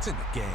It's in the game.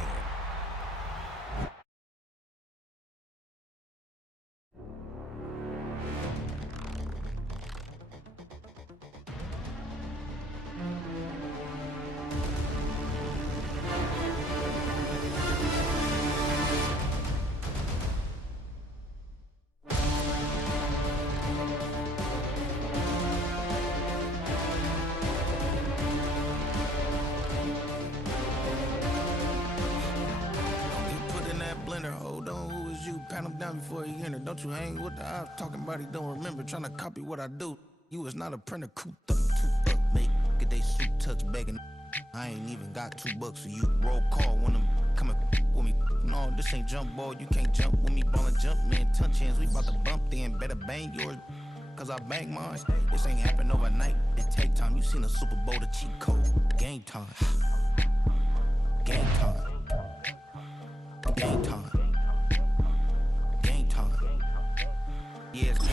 Pat him down before he enter. Don't you hang with the ops talking about he don't remember. Trying to copy what I do. You is not a printer. Cooped up, too up, make get they suit touch begging. I ain't even got $2 for you. Roll call when I'm coming with me. No, this ain't jump ball. You can't jump with me. Ball and jump, man. Touch hands. We about to bump then. Better bang yours. Cause I bang mine. This ain't happen overnight. It take time. You seen a Super Bowl, the cheat code. Game time. Game time. Game time. Yeah, it's game.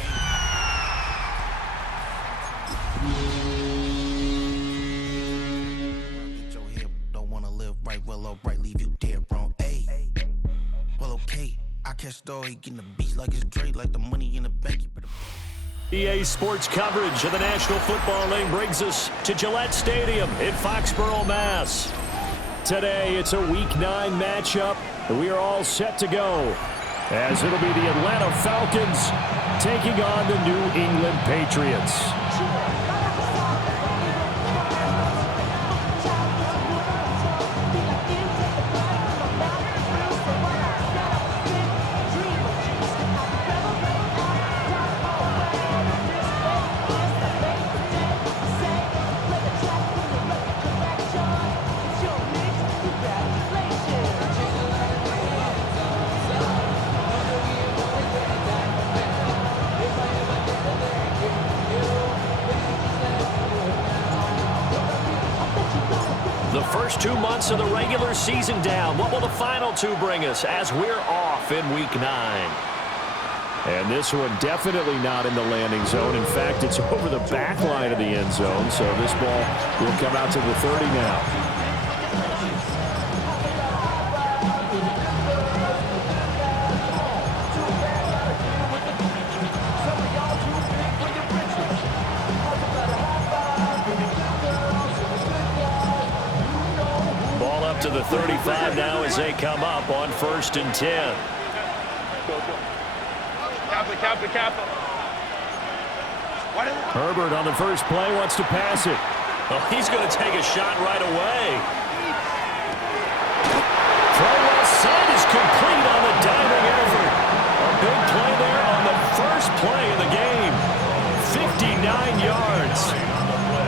Get your head, don't wanna live right, well, alright, leave you dead wrong. Ayy, well, okay. I catch story, getting the beats like it's Dre, like the money in the bank. EA Sports coverage of the National Football League brings us to Gillette Stadium in Foxborough, Mass. Today, it's a Week 9 matchup, and we are all set to go, as it'll be the Atlanta Falcons taking on the New England Patriots. The first 2 months of the regular season down. What will the final 2 bring us as we're off in Week 9? And this one definitely not in the landing zone. In fact, it's over the back line of the end zone. So this ball will come out to the 30 now. To the 35 now as they come up on 1st and 10. Herbert on the first play wants to pass it. Oh, he's going to take a shot right away. Throw left side is complete on the diving effort. A big play there on the first play of the game. 59 yards.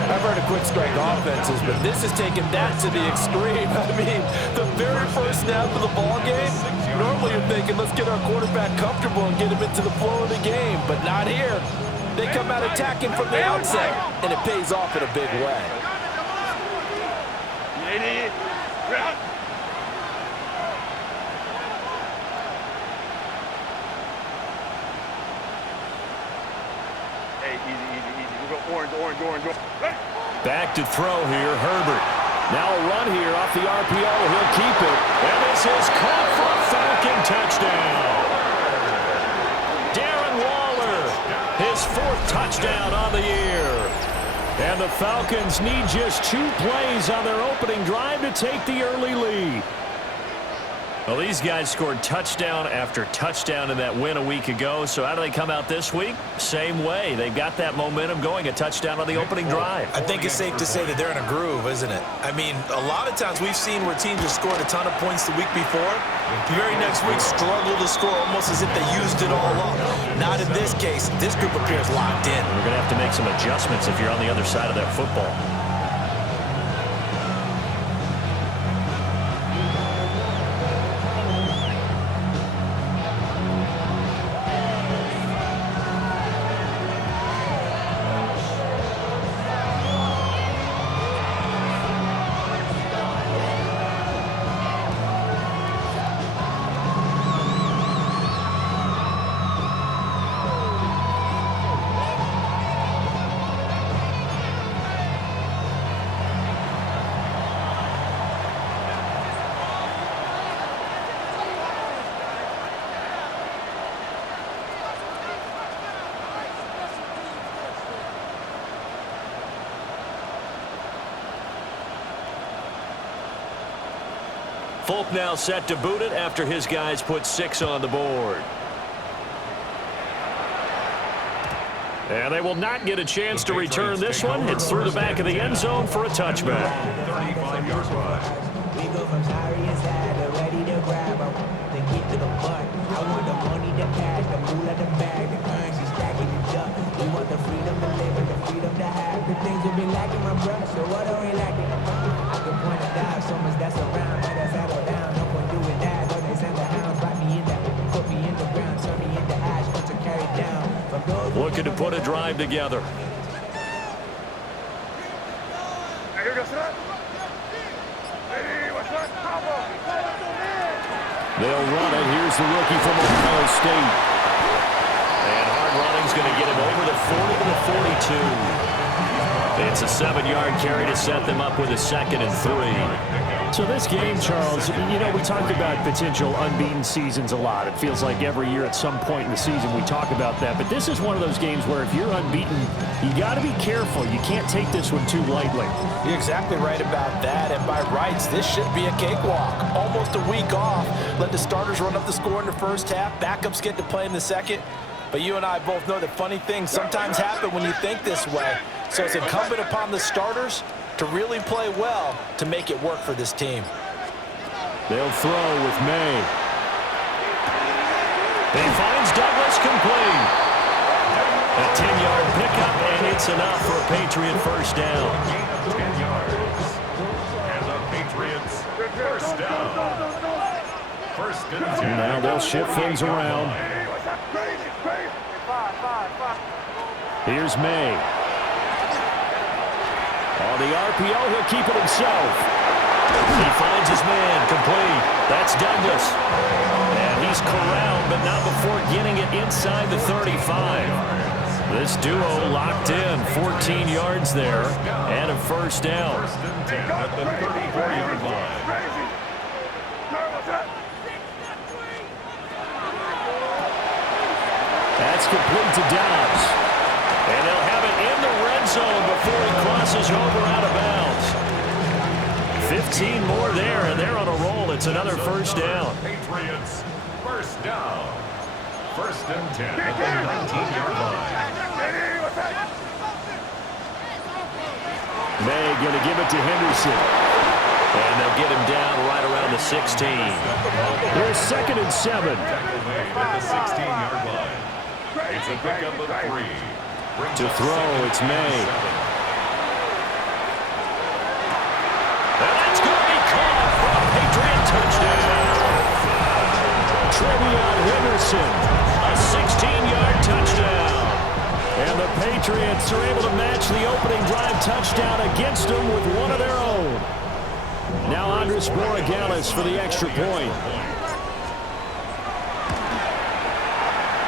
I've heard of quick strike offenses, but this is taking that to the extreme. I mean, the very first snap of the ball game, normally you're thinking, let's get our quarterback comfortable and get him into the flow of the game, but not here. They come out attacking from the outset, and it pays off in a big way. Hey, easy. We're going orange. Back to throw here, Herbert. Now a run here off the RPO. He'll keep it. And this is caught for a Falcon touchdown. Darren Waller, his 4th touchdown on the year. And the Falcons need just 2 plays on their opening drive to take the early lead. Well, these guys scored touchdown after touchdown in that win a week ago. So how do they come out this week? Same way. They've got that momentum going, a touchdown on the opening drive. I think it's safe to say that they're in a groove, isn't it? I mean, a lot of times we've seen where teams have scored a ton of points the week before. The very next week struggle to score almost as if they used it all up. Not in this case. This group appears locked in. We're going to have to make some adjustments if you're on the other side of that football. Folk now set to boot it after his guys put 6 on the board. And they will not get a chance to return this one. It's through the back of the end zone for a touchback. 35-yard line. We go from sorry inside to ready to grab them. Then get to the butt. I want the money, the cash, the moolah, the bag, the currency stacking it up. We want the freedom to live and the freedom to have. The things we've been lacking, my brother. So what are we lacking? I can point a dime, so much that's around. Let us settle down. No one doing that. Don't they send the hounds, bite me in the, put me in the ground, turn me into ash, put to carry down. From those Looking to put a drive together. They'll run it. Here's the rookie from Ohio State. And hard running's going to get him over the 40 to the 42. It's a 7-yard carry to set them up with a 2nd and 3. So this game, Charles, you know, we talked about potential unbeaten seasons a lot. It feels like every year at some point in the season we talk about that. But this is one of those games where if you're unbeaten, you got to be careful. You can't take this one too lightly. You're exactly right about that. And by rights, this should be a cakewalk. Almost a week off. Let the starters run up the score in the first half. Backups get to play in the second. But you and I both know that funny things sometimes happen when you think this way. So it's incumbent upon the starters to really play well to make it work for this team. They'll throw with May. He finds Douglas complete. A 10-yard pickup, and it's enough for a Patriot first down. 10 yards. And the Patriots first down. First and 10. Now they'll shift things around. Here's May. On the RPO, he'll keep it himself. He finds his man, complete. That's Douglas. And he's corralled, but not before getting it inside the 35. This duo locked in, 14 yards there, and a first down. First and 10 at the 34-yard line. That's complete to Dobbs. And they'll have it in the red zone before he crosses over out of bounds. 15 more there, and they're on a roll. It's another first down. Patriots first down. First and 10 at the 19-yard line. May going to give it to Henderson. And they'll get him down right around the 16. Here's 2nd and 7. Tackle made at the 16-yard line. It's a pickup of 3. To throw, it's May. And that's going to be caught for a Patriot touchdown. Trevion Henderson, a 16-yard touchdown. And the Patriots are able to match the opening drive touchdown against them with one of their own. Now Andres Borregales for the extra point.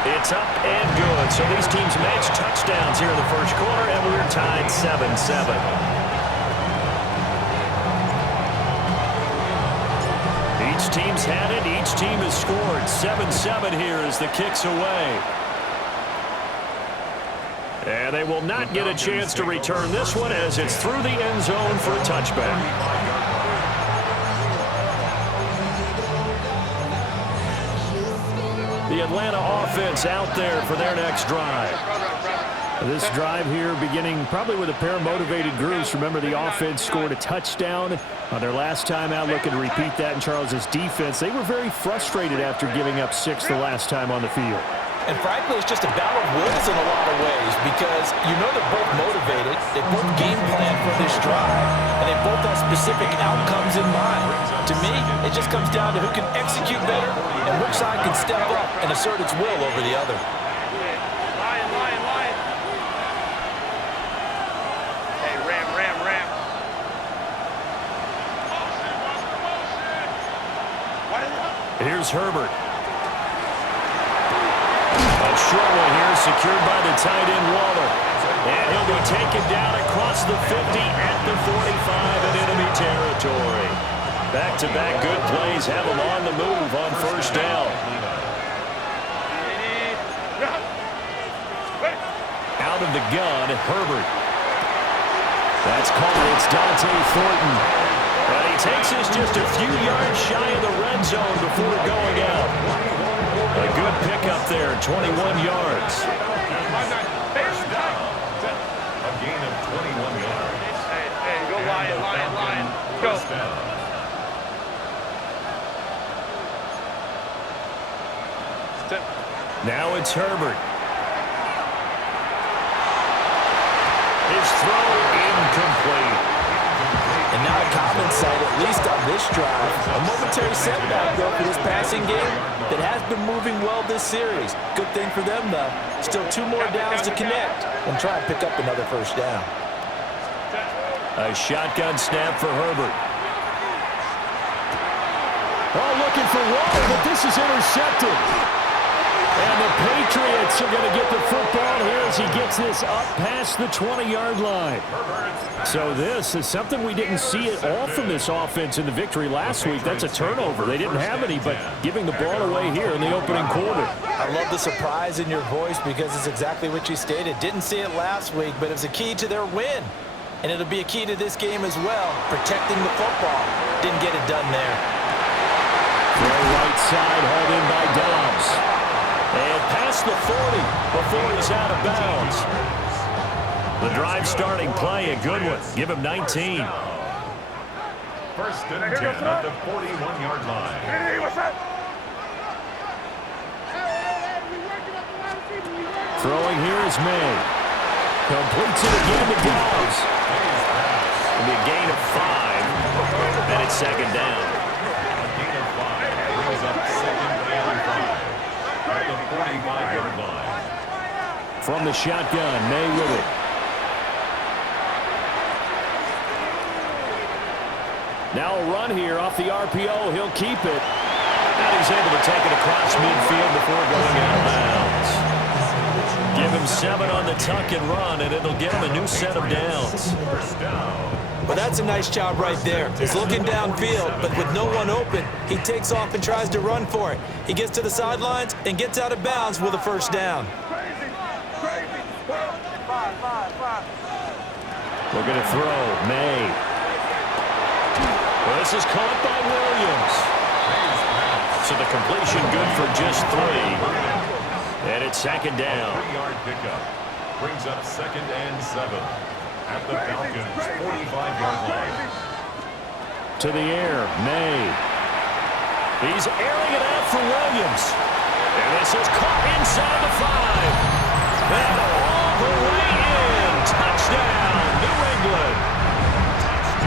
It's up and good. So these teams match touchdowns here in the first quarter, and we're tied 7-7. Each team's had it. Each team has scored. 7-7 here as the kick's away. And they will not get a chance to return this one as it's through the end zone for a touchback. The Atlanta offense out there for their next drive. This drive here beginning probably with a pair of motivated groups. Remember, the offense scored a touchdown on their last time out, looking to repeat that in Charles's defense. They were very frustrated after giving up 6 the last time on the field. And frankly, it's just a battle of wills in a lot of ways because you know they're both motivated, they both game plan for this drive, and they both have specific outcomes in mind. To me, it just comes down to who can execute better and which side can step up and assert its will over the other. Hey, ram. Here's Herbert. Short one here, secured by the tight end Waller. And he'll be taken down across the 50 at the 45 in enemy territory. Back-to-back good plays have him on the move on first down. Out of the gun, Herbert. That's caught. It's Dante Thornton. And he takes us just a few yards shy of the red zone before going out. A good pickup there, 21 yards. First down. A gain of 21 yards. Hey, go Lion. Go. First down. Now it's Herbert. His throw incomplete. And not a common sight, at least on this drive. A momentary setback, though, for this passing game that has been moving well this series. Good thing for them, though. Still 2 more downs to connect and try and pick up another first down. A shotgun snap for Herbert. Oh, looking for water, but this is intercepted. And the Patriots are going to get the football here as he gets this up past the 20-yard line. So this is something we didn't see at all from this offense in the victory last week. That's a turnover. They didn't have any, but giving the ball away here in the opening quarter. I love the surprise in your voice because it's exactly what you stated. Didn't see it last week, but it was a key to their win. And it'll be a key to this game as well, protecting the football. Didn't get it done there. Throw right side, hauled in by Dobbs. And past the 40 before he's out of bounds. The drive starting play, a good one. Give him 19. First and 10 at the 41-yard line. Throwing here is May. Completes it again to Dobbs. It'll be a gain of 5. And it's second down. A gain of 5 brings up second and 5 at the 45-yard line. From the shotgun, May with it. Now a run here off the RPO. He'll keep it. And he's able to take it across midfield before going out of bounds. Give him 7 on the tuck and run, and it'll give him a new set of downs. First down. Well, that's a nice job right there. He's looking downfield, but with no one open, he takes off and tries to run for it. He gets to the sidelines and gets out of bounds with a first down. Looking to throw. May. Well, this is caught by Williams. So the completion good for just 3. And it's second down. A 3-yard pickup brings up second and 7 at the Falcons' 45-yard line. To the air, May. He's airing it out for Williams. And this is caught inside the 5. And all the way in. Touchdown, New England.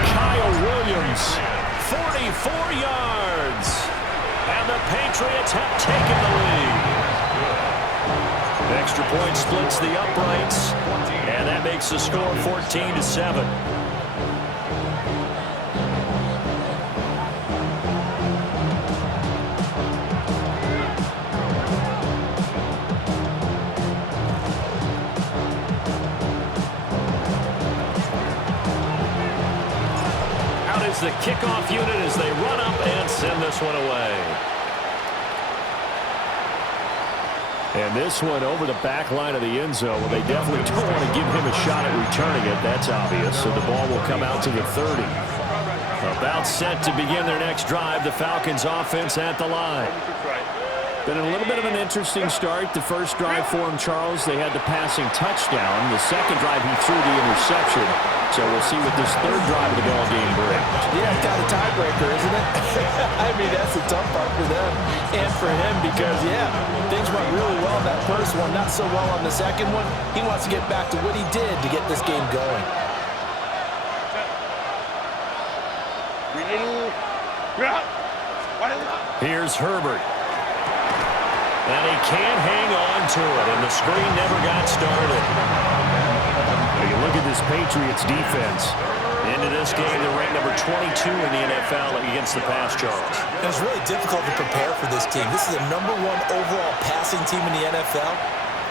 Kyle Williams, 44 yards. And the Patriots have taken the lead. Extra point splits the uprights, and that makes the score 14-7. Out is the kickoff unit as they run up and send this one away. And this one over the back line of the end zone. Well, they definitely don't want to give him a shot at returning it. That's obvious. So the ball will come out to the 30. About set to begin their next drive. The Falcons offense at the line. Been a little bit of an interesting start. The first drive for him, Charles, they had the passing touchdown. The second drive, he threw the interception. So we'll see what this third drive of the ball game brings. Yeah, it's kind of a tiebreaker, isn't it? I mean, that's the tough part for them and for him because, yeah, things went really well in that first one, not so well on the second one. He wants to get back to what he did to get this game going. Here's Herbert. And he can't hang on to it, and the screen never got started. You look at this Patriots defense. Into this game, they're ranked number 22 in the NFL against the pass, Charles. It was really difficult to prepare for this team. This is the #1 overall passing team in the NFL,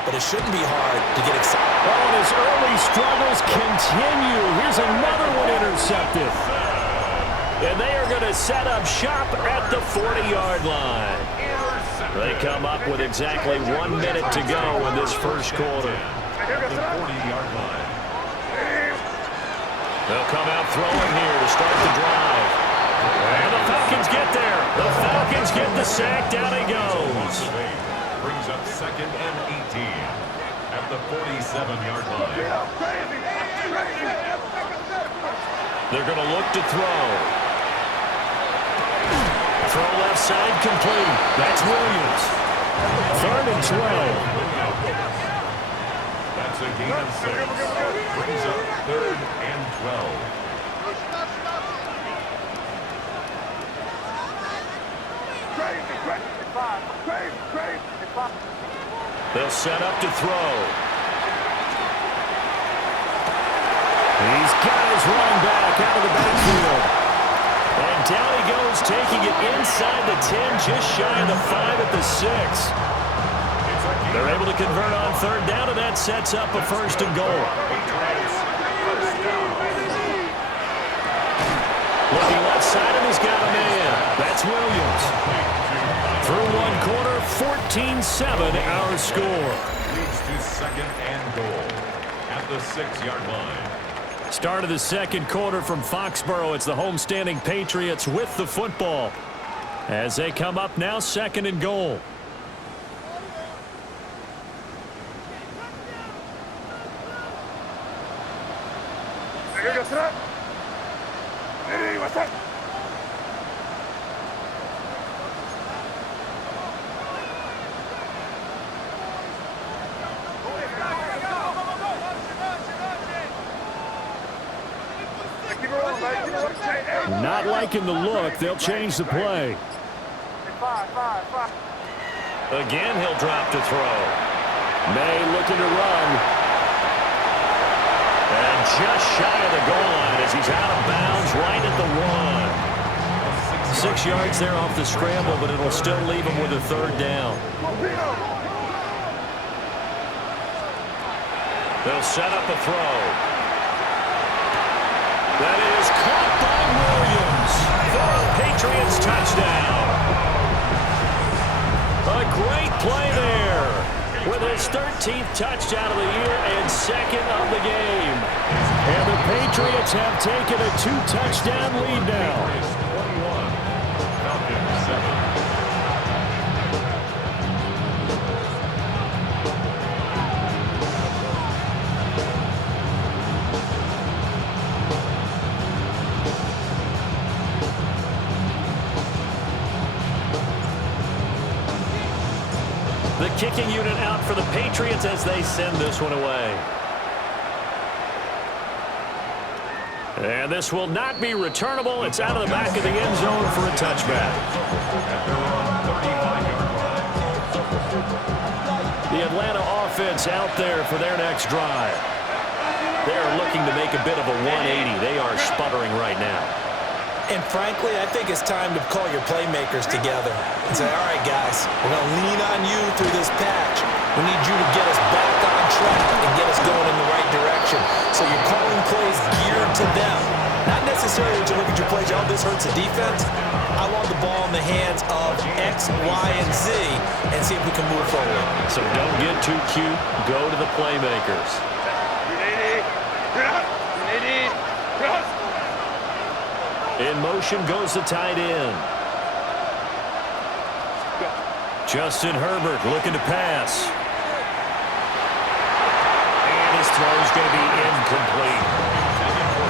but it shouldn't be hard to get excited. Oh, and his early struggles continue. Here's another one intercepted. And they are going to set up shop at the 40-yard line. They come up with exactly 1 minute to go in this first quarter. At the 40-yard line. They'll come out throwing here to start the drive. And the Falcons get there. The Falcons get the sack. Down he goes. Brings up 2nd and 18 at the 47-yard line. They're going to look to throw. Throw left side complete. That's Williams. 3rd and 12. That's a gain of 6. Brings up 3rd and 12. They'll set up to throw. He's got his running back out of the backfield. And down he goes, taking it inside the 10, just shy of the 5 at the 6. They're able to convert on 3rd down, and that sets up a 1st and goal. Looking left side, and he's got a man. That's Williams. Through one quarter, 14-7 our score. Leads to 2nd and goal at the 6-yard line. Start of the 2nd quarter from Foxborough. It's the homestanding Patriots with the football. As they come up now, 2nd and goal. Not liking the look. They'll change the play. Again, he'll drop to throw. May looking to run. And just shy of the goal line as he's out of bounds right at the 1. 6 yards there off the scramble, but it'll still leave him with a 3rd down. They'll set up a throw. That is caught by Williams for a Patriots touchdown. A great play there with his 13th touchdown of the year and 2nd of the game. And the Patriots have taken a 2-touchdown lead now. The kicking unit out for the Patriots as they send this one away. And this will not be returnable. It's out of the back of the end zone for a touchback. The Atlanta offense out there for their next drive. They're looking to make a bit of a 180. They are sputtering right now. And frankly, I think it's time to call your playmakers together and say, all right, guys, we're going to lean on you through this patch. We need you to get us back on track and get us going in the right direction. So you're calling plays geared to them. Not necessarily to look at your plays, oh, this hurts the defense. I want the ball in the hands of X, Y, and Z and see if we can move forward. So don't get too cute. Go to the playmakers. In motion goes the tight end. Justin Herbert looking to pass. And his throw is going to be incomplete.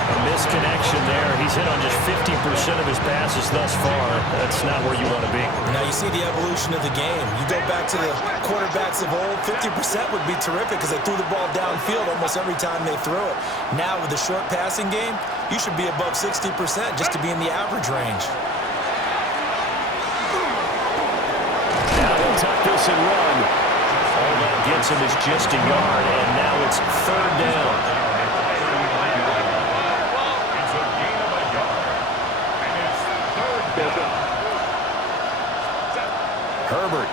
A misconnection there. He's hit on just 50% of his passes thus far. That's not where you want to be. Now you see the evolution of the game. You go back to the quarterbacks of old, 50% would be terrific because they threw the ball downfield almost every time they threw it. Now with the short passing game, you should be above 60% just to be in the average range. Now he'll tuck this and run. All that gets him is just a yard, and now it's 3rd down. It's a gain of a yard. And it's 3rd down. Herbert.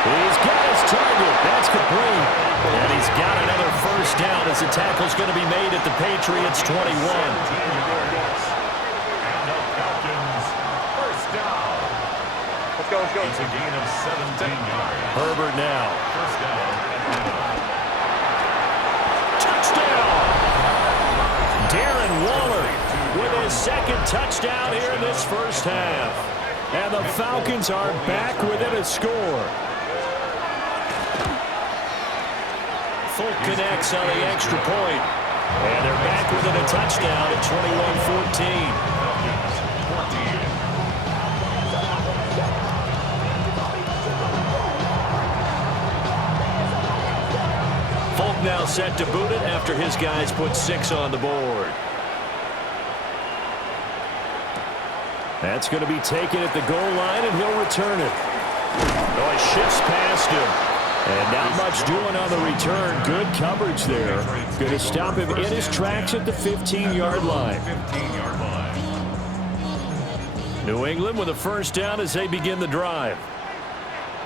He's got his target. That's complete. And he's got another 1st down as the tackle's going to be made at the Patriots' 21. And the Falcons, 1st down. Let's go. It's a gain of 17 yards. Herbert now. 1st down. Touchdown! Darren Waller with his second touchdown here in this first half. And the Falcons are back within a score. Folk connects on the extra point. And they're back within a touchdown at 21-14. Now set to boot it after his guys put 6 on the board. That's going to be taken at the goal line, and he'll return it. Oh, he shifts past him. And not much doing on the return. Good coverage there. Going to stop him in his tracks at the 15-yard line. New England with a first down as they begin the drive.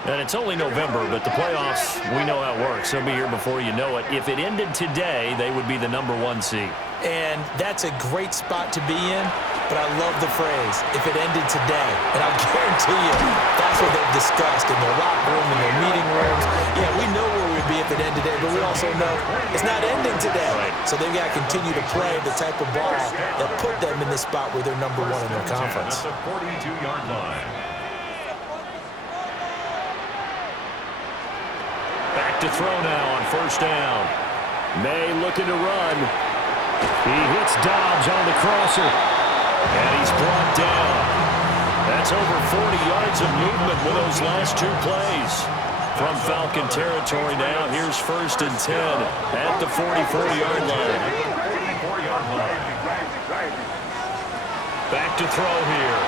And it's only November, but the playoffs, we know how it works. They'll be here before you know it. If it ended today, they would be the #1 seed. And that's a great spot to be in, but I love the phrase, if it ended today. And I guarantee you, that's what they've discussed in their locker room, in their meeting rooms. Yeah, we know where we'd be if it ended today, but we also know it's not ending today. Right. So they've got to continue to play the type of ball that put them in the spot where they're #1 in their conference. At the 42-yard line. Back to throw now on first down. May looking to run. He hits Dobbs on the crosser. And he's brought down. That's over 40 yards of movement with those last 2 plays. From Falcon territory now, here's 1st and 10 at the 44-yard line. Back to throw here.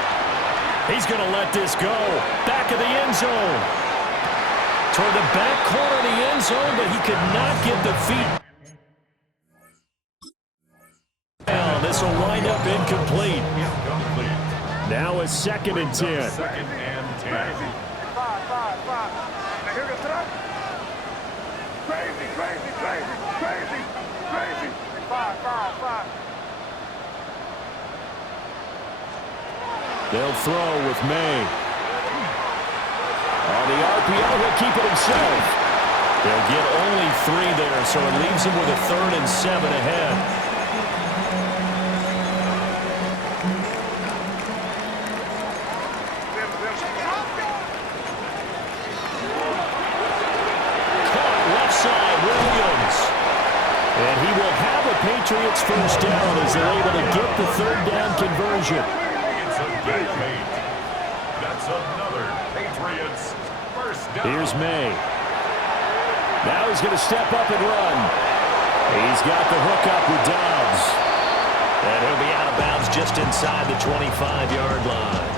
He's going to let this go. Back of the end zone. Toward the back corner of the end zone, but he could not get the feet. Now this will wind up incomplete. Now a 2nd and 10. 2nd and 10. They'll throw with May. On the RPO, he'll keep it himself. They'll get only 3 there, so it leaves him with a 3rd and 7 ahead. Caught left side, Williams. And he will have a Patriots first down as they're able to get the 3rd down conversion. It's a big feat. That's another Patriots first down. Here's May. Now he's going to step up and run. He's got the hook up with Dobbs. And he'll be out of bounds just inside the 25-yard line.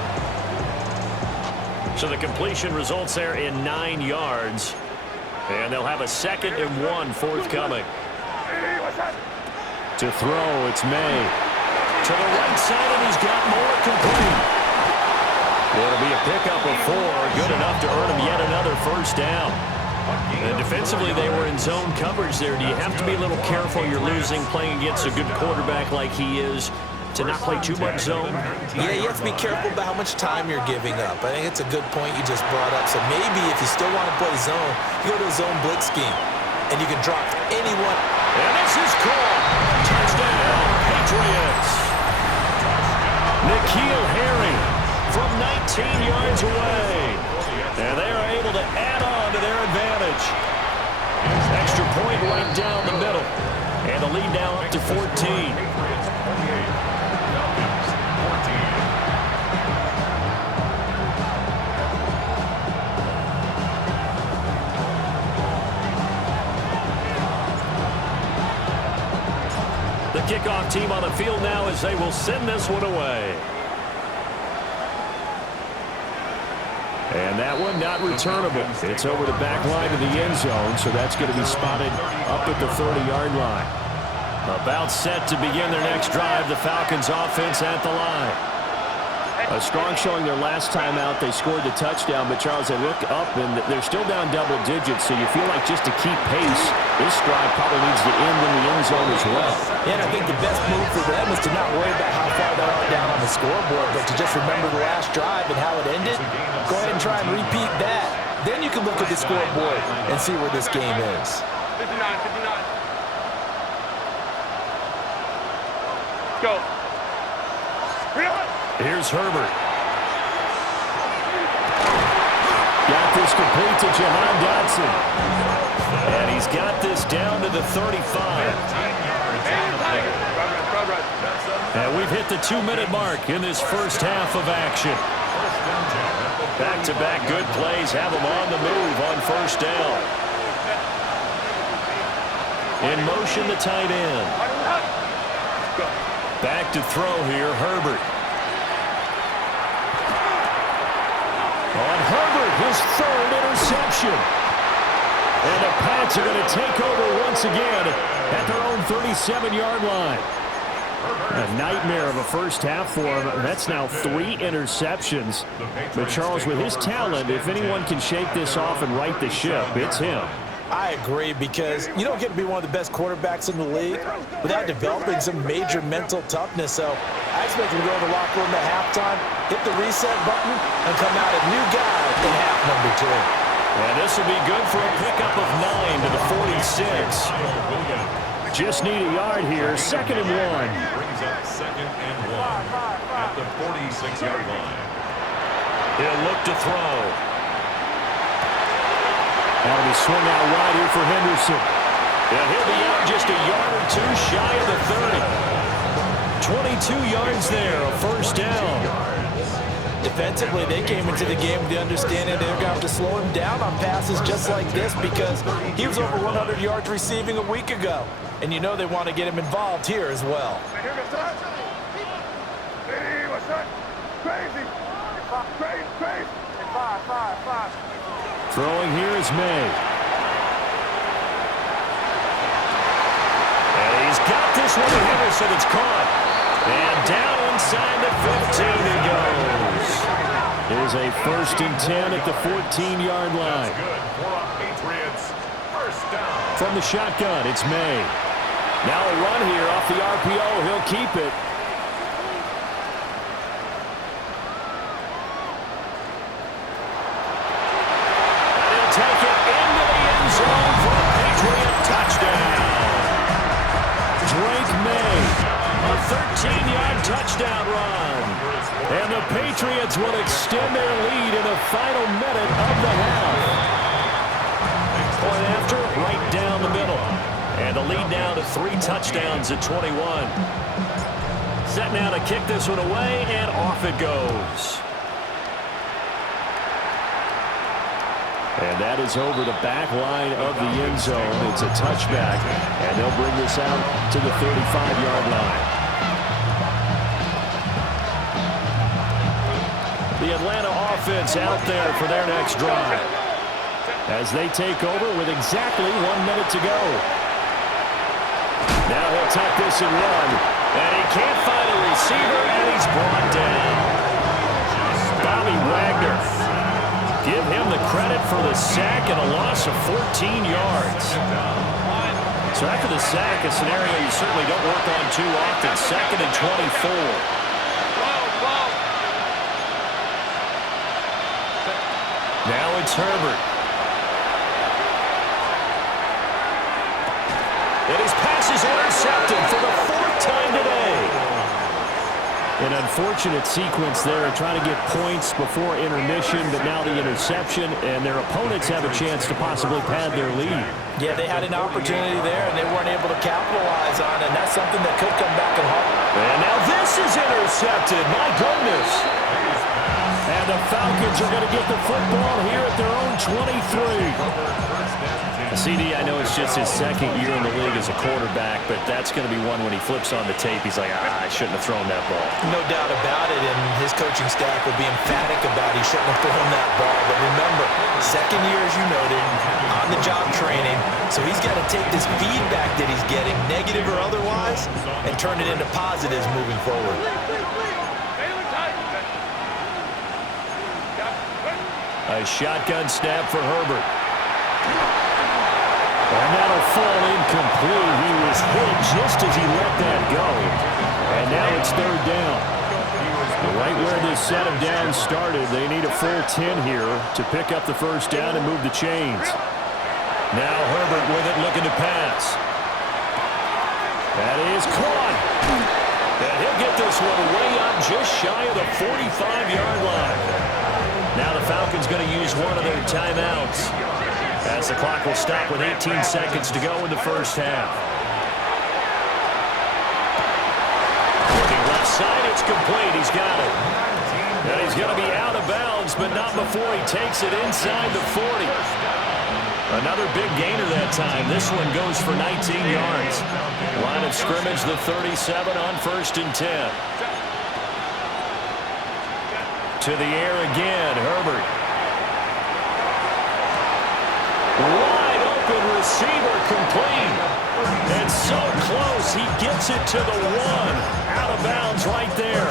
So the completion results there in 9 yards. And they'll have a 2nd and 1 forthcoming. To throw, it's May. To the right side, and he's got more complete. It'll be a pickup of 4, good enough to earn him yet another first down. And defensively, they were in zone coverage there. Do you have to be a little careful? You're losing, playing against a good quarterback like he is, to not play too much zone? Yeah, you have to be careful about how much time you're giving up. I think it's a good point you just brought up. So maybe if you still want to play zone, you go to a zone blitz scheme, and you can drop anyone. And this is called touchdown, Patriots. N'Keal Harry from 19 yards away. And they are able to add on to their advantage. Extra point right down the middle. And the lead now up to 14. The kickoff team on the field now as they will send this one away. And that one not returnable. It's over the back line of the end zone, so that's going to be spotted up at the 30-yard line. About set to begin their next drive, the Falcons offense at the line. A strong showing their last time out. They scored the touchdown, but Charles, they look up and they're still down double digits, so you feel like just to keep pace, this drive probably needs to end in the end zone as well. Yeah, and I think the best move for them is to not worry about how far they are down on the scoreboard, but to just remember the last drive and how it ended. Go ahead and try and repeat that. Then you can look at the scoreboard and see where this game is. 59. Go. Here's Herbert. Got this complete to Jahan Dotson. And he's got this down to the 35. And we've hit the 2-minute mark in this first half of action. Back-to-back good plays have them on the move on first down. In motion, the tight end. Back to throw here, Herbert. On Herbert, his third interception. And the Pats are going to take over once again at their own 37-yard line. A nightmare of a first half for him. That's now 3 interceptions. But Charles, with his talent, if anyone can shake this off and right the ship, it's him. I agree, because you don't get to be one of the best quarterbacks in the league without developing some major mental toughness. So I expect him to go in the locker room at halftime, hit the reset button, and come out a new guy in half number 2. And this will be good for a pickup of 9 to the 46. Just need a yard here, 2nd and 1. Brings up 2nd and 1 at the 46-yard line. He'll look to throw. That'll be swung out wide here for Henderson. And he'll be out just a yard or 2 shy of the 30. 22 yards there, a first down. Defensively, they came into the game with the understanding they're going to have to slow him down on passes just like this, because he was over 100 yards receiving a week ago. And you know they want to get him involved here as well. Throwing here is May. And he's got this one to Henderson. It's caught. And down inside the 15 he goes. There's a 1st and 10 at the 14-yard line. From the shotgun, it's May. Now a run here off the RPO. He'll keep it. And he'll take it into the end zone for a Patriot touchdown. Drake May, a 13-yard touchdown run. And the Patriots will extend their lead in the final minute of the half. Point after, right down the middle. And the lead now to 3 touchdowns at 21. Set now to kick this one away, and off it goes. And that is over the back line of the end zone. It's a touchback, and they'll bring this out to the 35-yard line. The Atlanta offense out there for their next drive as they take over with exactly 1 minute to go. Now he'll tuck this and run, and he can't find a receiver, and he's brought down. Bobby Wagner. Give him the credit for the sack and a loss of 14 yards. So after the sack, a scenario you certainly don't work on too often. 2nd and 24. Now it's Herbert. And his pass is intercepted for the 4th time today. An unfortunate sequence there, trying to get points before intermission, but now the interception, and their opponents have a chance to possibly pad their lead. Yeah, they had an opportunity there, and they weren't able to capitalize on it, and that's something that could come back and haunt. And now this is intercepted. My goodness. And the Falcons are going to get the football here at their own 23. CD, I know it's just his 2nd year in the league as a quarterback, but that's going to be one when he flips on the tape, he's like, I shouldn't have thrown that ball. No doubt about it, and his coaching staff will be emphatic about he shouldn't have thrown that ball. But remember, 2nd year, as you noted, on-the-job training, so he's got to take this feedback that he's getting, negative or otherwise, and turn it into positives moving forward. A shotgun snap for Herbert. And that'll fall incomplete. He was hit just as he let that go. And now it's 3rd down. Right where this set of downs started, they need a full 10 here to pick up the first down and move the chains. Now Herbert with it, looking to pass. That is caught. And he'll get this one way up just shy of the 45-yard line. Now the Falcons going to use one of their timeouts, as the clock will stop with 18 seconds to go in the first half. Looking left side, it's complete. He's got it. And he's going to be out of bounds, but not before he takes it inside the 40. Another big gainer that time. This one goes for 19 yards. Line of scrimmage, the 37 on 1st and 10. To the air again, Herbert. Wide open receiver, complete. And so close, he gets it to the 1. Out of bounds right there.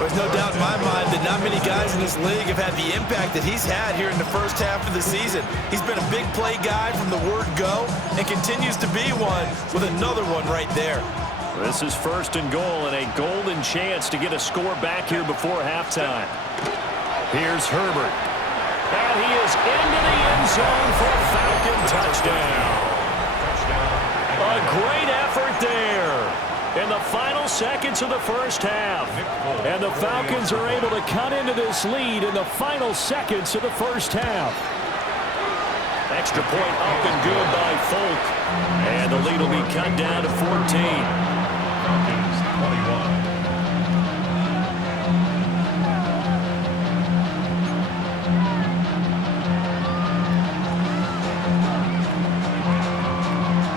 There's no doubt in my mind that not many guys in this league have had the impact that he's had here in the first half of the season. He's been a big play guy from the word go and continues to be one with another one right there. This is 1st and goal and a golden chance to get a score back here before halftime. Here's Herbert. And he is into the end zone for a Falcon touchdown. A great effort there in the final seconds of the first half. And the Falcons are able to cut into this lead in the final seconds of the first half. Extra point up and good by Folk. And the lead will be cut down to 14. Falcons 21.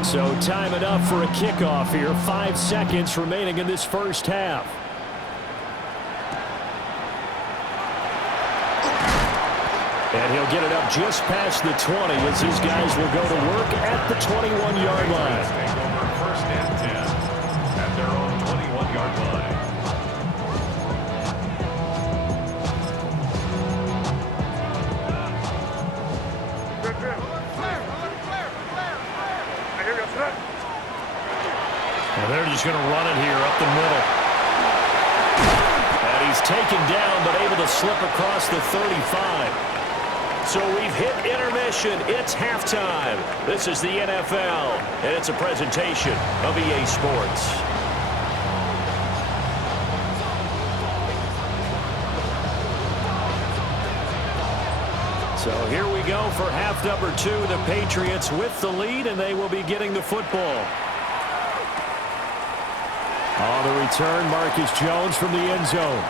So time enough for a kickoff here. 5 seconds remaining in this first half. And he'll get it up just past the 20 as his guys will go to work at the 21-yard line. Take over 1st and 10 at their own 21-yard line. And they're just going to run it here up the middle. And he's taken down but able to slip across the 35. So we've hit intermission. It's halftime. This is the NFL, and it's a presentation of EA Sports. So here we go for half number 2. The Patriots with the lead, and they will be getting the football. On the return, Marcus Jones from the end zone.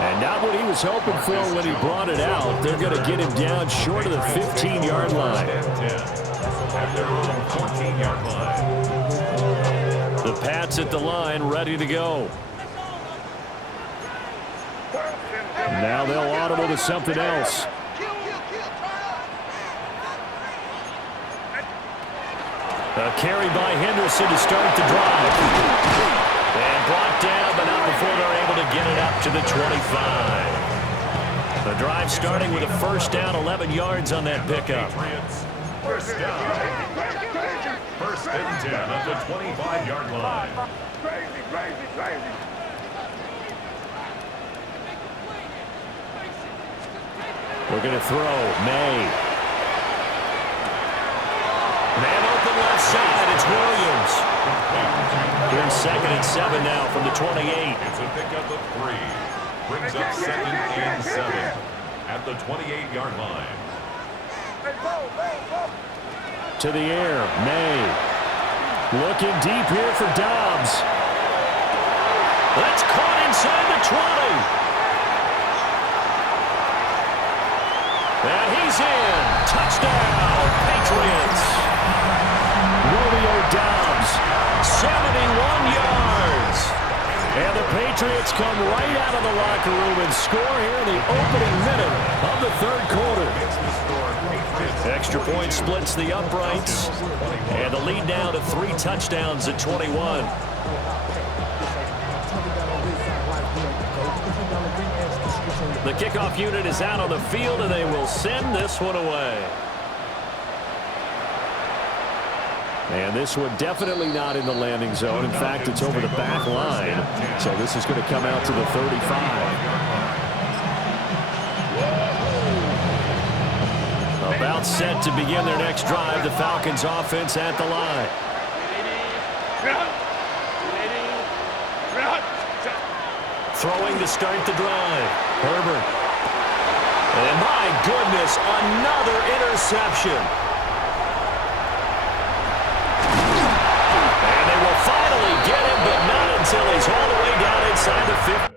And not what he was hoping for when he brought it out. They're going to get him down short of the 15-yard line. At their own 14-yard line. The Pats at the line, ready to go. Now they'll audible to something else. A carry by Henderson to start the drive. And brought down, but not before they're able to get it up to the 25. The drive starting with a first down, 11 yards on that pickup. First down. 1st and 10 at the 25-yard line. We're going to throw. May. Man open left side. It's Williams. We're in 2nd and 7 now from the 28. It's a pickup of 3. Brings up 2nd and 7 at the 28-yard line. To the air. May. Looking deep here for Dobbs. That's caught inside the 20. And he's in. Touchdown, Patriots. Romeo Dobbs, 71 yards. And the Patriots come right out of the locker room and score here in the opening minute of the 3rd quarter. Extra point splits the uprights. And the lead now to 3 touchdowns at 21. The kickoff unit is out on the field, and they will send this one away. And this one definitely not in the landing zone. In fact, it's over the back line. So this is going to come out to the 35. About set to begin their next drive. The Falcons offense at the line. Throwing to start the drive. Herbert. And my goodness, another interception. And they will finally get him, but not until he's all the way down inside the 50.